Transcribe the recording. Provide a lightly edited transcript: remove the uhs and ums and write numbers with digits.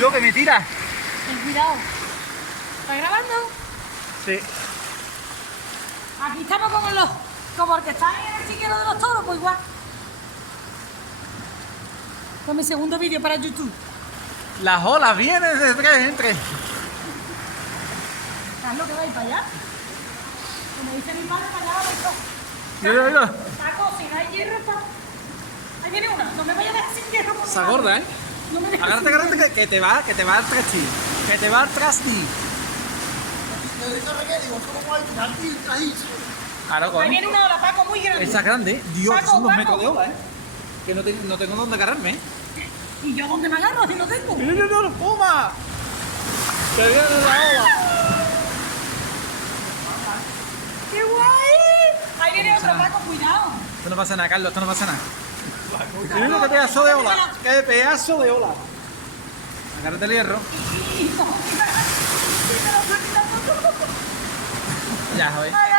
Lo que me tira. Ten cuidado. ¿Estás grabando? Sí. Aquí estamos como los... Como el que está en el chiquero de los toros, pues igual. Con mi segundo vídeo para YouTube. Las olas vienen de tres en tres. Carlos, que va a ir para allá. Como dice mi padre, para allá va a Mira, mira. Paco, si no hay hierro, Paco. Ahí viene una. No me vayas a dejar sin hierro. por Esa favor. gorda, ¿eh? No me dejes Agárrate, sin agárrate, que te va al trasti. Que te va al trasti. Claro, Ahí coño. viene una ola, Paco, muy grande. Esa es grande. Dios, Paco, son 2 Paco. metros de ola, ¿eh? Que no tengo dónde agarrarme, ¿eh? ¿Y yo dónde me agarro si no tengo? ¡Mira, mira, mira! ¡Toma! ¡Que viene la ola! ¡Qué guay! Ahí viene otro, Paco, cuidado. Esto no pasa nada, Carlos, esto no pasa nada. Mira qué pedazo de ola. ¡Qué pedazo de ola! Agárrate el hierro. Y no, y me lo está quitando todo. Ya, joder. Ay,